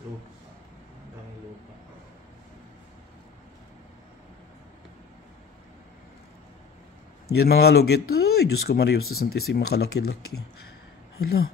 Lupa. Ang daming lupa. Yan mga kalugit. Ay, Diyos ko Maria, sa santisima kalaki-laki. Hala.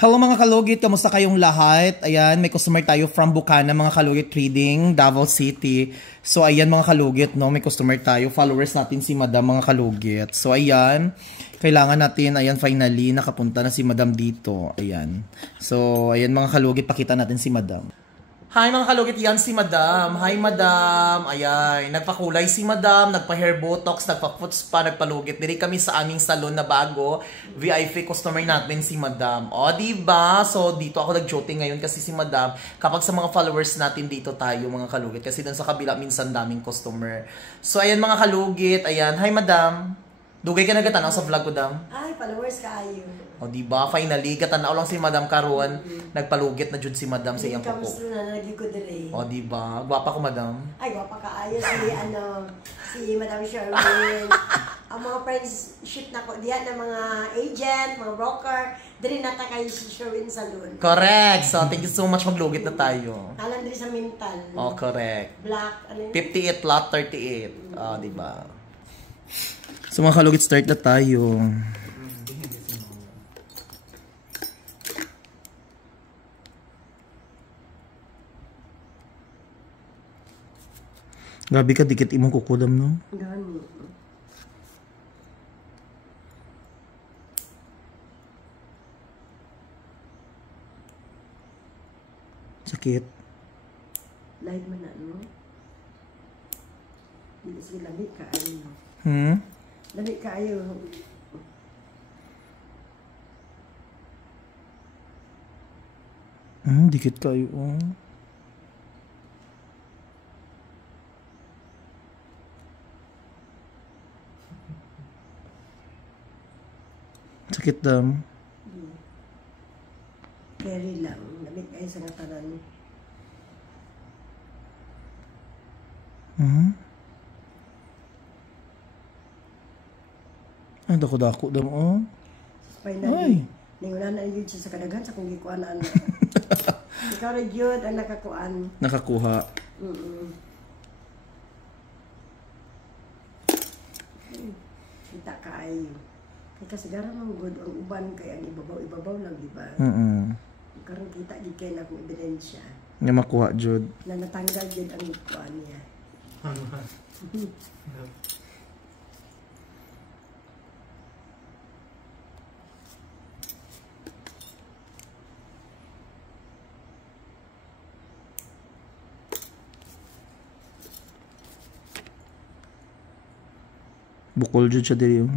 Hello mga kalugit, kamusta kayong lahat? Ayan, may customer tayo from Bukana mga kalugit Trading, Davao City. So ayan mga kalugit, no, may customer tayo. Followers natin si Madam mga kalugit. So ayan, kailangan natin, ayan finally, nakapunta na si Madam dito. Ayan. So ayan mga kalugit, pakita natin si Madam. Hi mga kalugit, yan si Madam. Hi Madam. Ayan, nagpakulay si Madam, nagpa-hair botox, nagpa-foot spa, nagpalugit. Diri kami sa aming salon na bago. VIP customer natin si Madam. O, diba? So, dito ako nag-joting ngayon kasi si Madam, kapag sa mga followers natin dito tayo mga kalugit. Kasi dun sa kabila, minsan daming customer. So, ayan mga kalugit. Ayan, hi Madam. Dugay ka na gatanaw sa vlog ko, Dam? Ay, followers kaayo. O, diba? Finally, gatanaw lang si Madam karon. Nagpalugit na jud si Madam sa iyang kuko. Kamusta na nalagi ko dire. O, diba? Gwapa ko, Madam. Ay, gwapa kaayo si Madam Sherwin. Ang mga friendship na ko, diyan ng mga agent, mga broker, dire nata kay si Sherwin Salon. Correct. So, thank you so much. Maglugit na tayo. Alam dire sa Mintal. Oh, correct. Black, ano yun? 58 lot 38. Oh, diba? So, mga kalugit, start na tayo. Gabi ka, dikit imong kukulam, no? Gani. Sakit. Live man na, no? Hindi sige lamig kaayo. Lamig kaayo. Dikit kayo, oh. Sakit, Dam. Carry lang. Lamig kayo sa ngatanan. Dako-dako, Dam, oh. Finally, ningunan na yun siya sa kadaghan sa kung gikuan na. Ikaw na yun ang nakakuan. Nakakuha. Kita kaayo. Kaya kasigara mang good ang uban kaya ang ibabaw lang, di ba? Karon kita gid kay na akong ebidensya. Nga makuha, Jud. Na natanggal gid ang kuan niya. Bukol Jud siya diri, oh.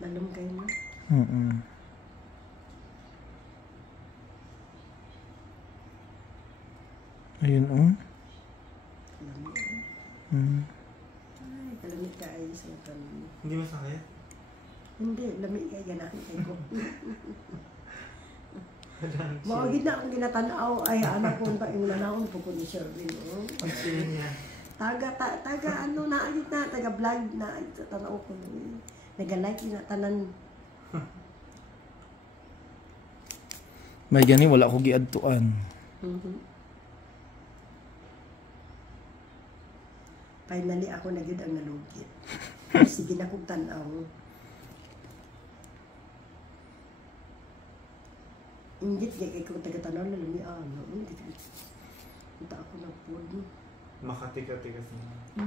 Lalom kayo na. Ayun, oh. Lamig. Ay, kalamig kaayo sa kanon. Hindi masakit? Hindi, lamig kay ganahan kay ko. Mawagid na akong ginatanaw ay anak ko pa yung nanawon po ko ni Sherwin. Taga ano na agit na, taga vlog na tanaw ko. Nag-like na tanan. May gani wala ko giadtuan. Finally ako na gid ang nalugit. Sige na kong tanaw. Ingit kay ko taga-tanaw na lumi ano. Punta ako na po. Makatika-tikas na.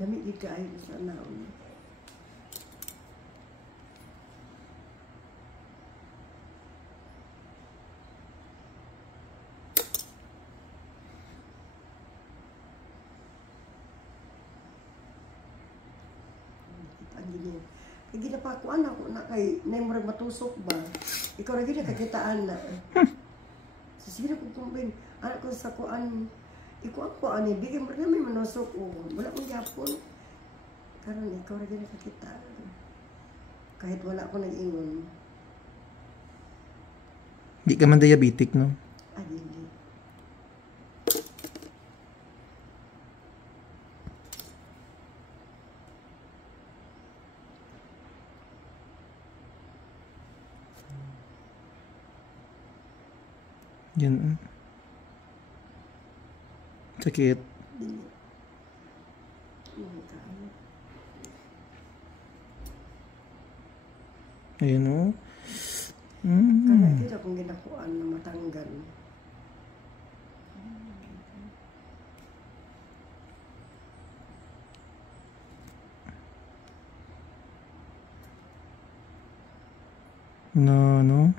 Lamig gid kaayo sa naon. Kaya ginapakuan ako na kay naimurag matusok ba? Ikaw na gina kakitaan na. Sige na kung kumbin. Anak ko sa kuan. Ikuan ko ani. Bigyan mo na may manusok. Wala kong yapon. Karon ikaw na gina kakitaan. Kahit wala ako nag-ingon. Di ka man diabetic, no? Ay, hindi. Yan. Sakit. Dili. Ay, kaayo. Ayan o. Kaya kita kung ginakuan na matanggal. No.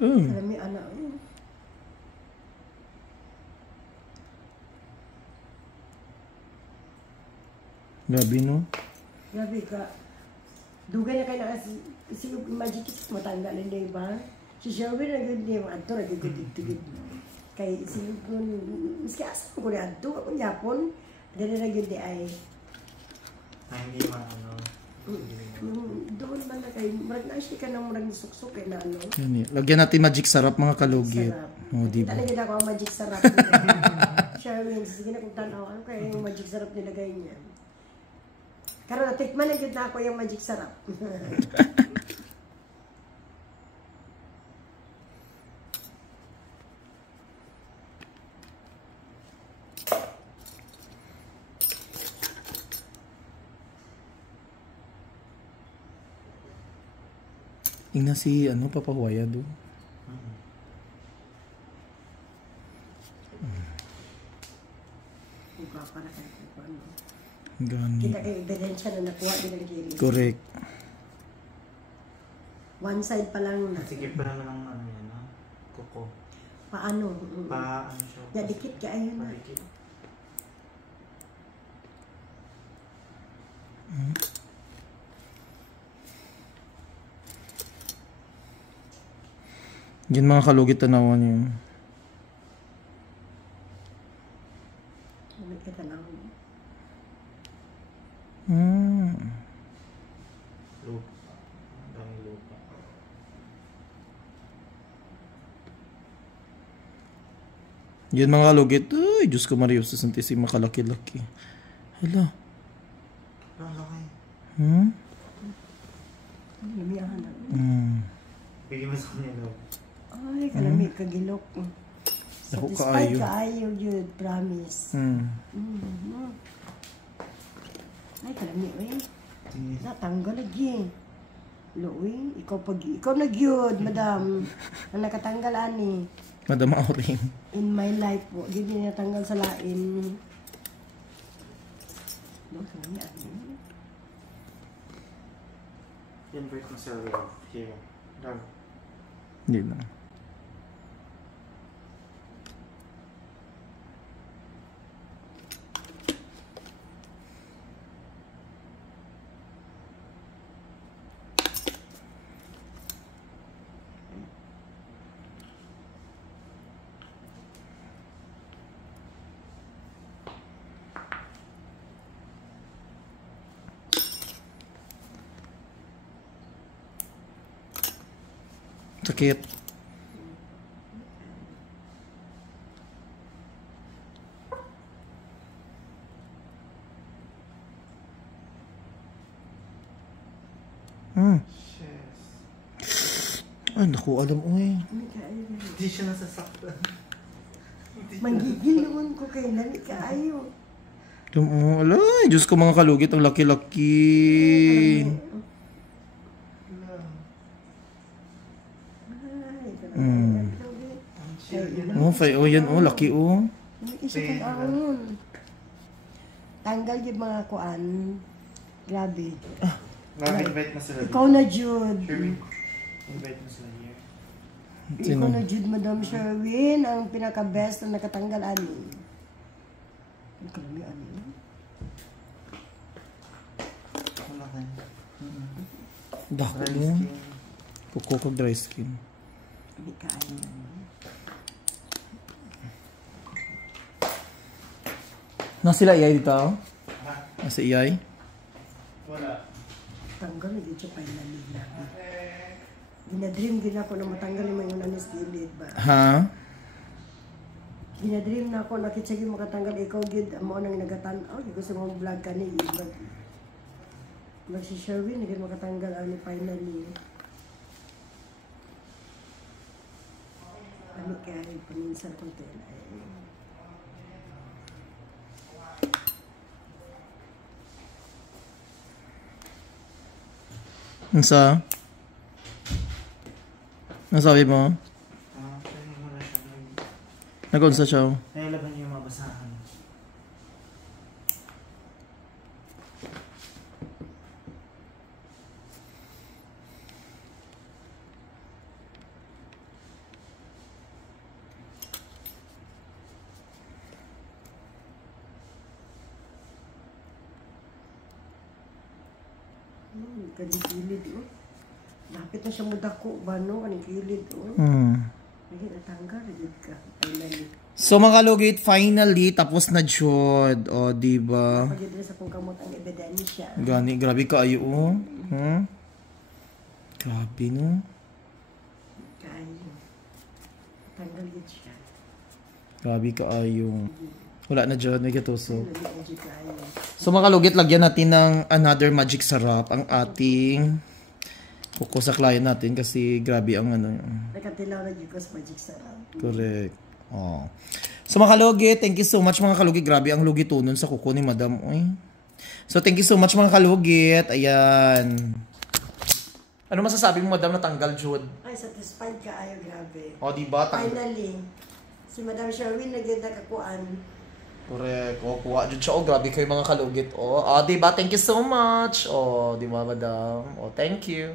Kalami anak. Grabe no. Grabe ka. Dugay na kayo na si Magic is matanggal hindi ba? Si Shelby na gud niya, ato na gud tigid. Kay si miski asa ko na ato ako yapon, dili na gud ay Hindi man ano. doon man na kay murag na siya ka nang murag suksok kay na ano. Yan, lagyan natin magic sarap mga kalugit. Sarap. Oh, di ba? Talaga ako ang magic sarap. Shelby, sige na kung tanaw ano kaya yung magic sarap nilagay niya. Karon natikman na gud na ako yung magic sarap. Tingnan si Papa Huaya do. Para kay ano. Gani. Kita kay ebidensya na nakuha din ang gili. Correct. One side pa lang na. Sige pa naman ang ano yan, ha? Kuko. Paano? Ano siya? Ya dikit ka ayun na. Padikit. Yan mga kalugit tanawan yun. May kita na. Lupa. Ang daming lupa. Yan mga kalugit. Ay, Diyos ko Maria, sa Santissima kalaki-laki. Hala. Ang laki. Lumiyahan na. Bigyan mo sa kanya daw. Ay, kalami kagilok. Ako Satisfied kaayo. kaayo yun, promise. Ay, kalami, eh. Natanggal lagi. Loy, ikaw nagyod, madam. Na nakatanggal ani. Madam Auring. In my life po, hindi natanggal sa lain. No, kalami, ani. Invite mo sa love. Here. Love. Hindi na. Sakit. Yes. Ay, naku, alam mo eh. Hindi siya nasasaktan. Manggigil naman ko kay nani kaayo. Alam mo, alay, Diyos ko mga kalugit, ang laki-laki. Oh, yan, laki oh. Isa ka naon. Tanggal yung mga kuan. Grabe. Invite mo sila. Ikaw na, Jude. Sherwin. Invite mo sila here. Ikaw na, Jude, Madam Sherwin. Ang pinaka-best na nakatanggal ani. Ang kalami ani. Wala ka. Dako Dry mo. skin. Kuko ko dry skin. Hindi kaayo. Nasa iyay dito? Ha? Nasa iyay? Wala. Tanggal na dito pa yung nila. Ginadream din ako na matanggal yung mga unanis gilid ba? Ha? Ginadream na ako, nakitsagi makatanggal ikaw gid mo nang nagatanaw. Gusto mo vlog ka ni Ibag. Mag si Sherwin, naging makatanggal ani finally. Kami kaya paminsan ko tayo na Unsa? Ano sabi mo? Kaya mo na siya. Nag-unsa siya? Nailaban niyo yung mga basahan. Kaning kilid, oh. Lapit na siya mo dako ba, no? Kaning kilid, oh. Lagi natanggal, lagi ka. Finally. So mga kalugit, finally, tapos na jud. O, diba? Pag-idra sa kung kamot ang ebidensya. Gani, grabe ka ayo, oh. Grabe, no? Kayo. Tanggal yun siya. Grabe ka ayo. Wala na dyan, may katusok. Lagi na dyan kayo. So mga kalugit, lagyan natin ng another magic sarap ang ating kuko sa client natin kasi grabe ang ano. Nakatilaw na dyan ko sa magic sarap. Correct. Oh. So mga kalugit, thank you so much mga kalugit. Grabe ang lugi tunon sa kuko ni Madam. Uy. So thank you so much mga kalugit. Ayan. Ano masasabi mo Madam natanggal jud? Ay, satisfied ka ayo, grabe. Oh, diba? Finally, si Madam Sherwin nagyan na kakuan. Correct. O, kuha dyan siya. O, grabe kayo mga kalugit. O, diba? Thank you so much. O, diba, Madam? O, thank you.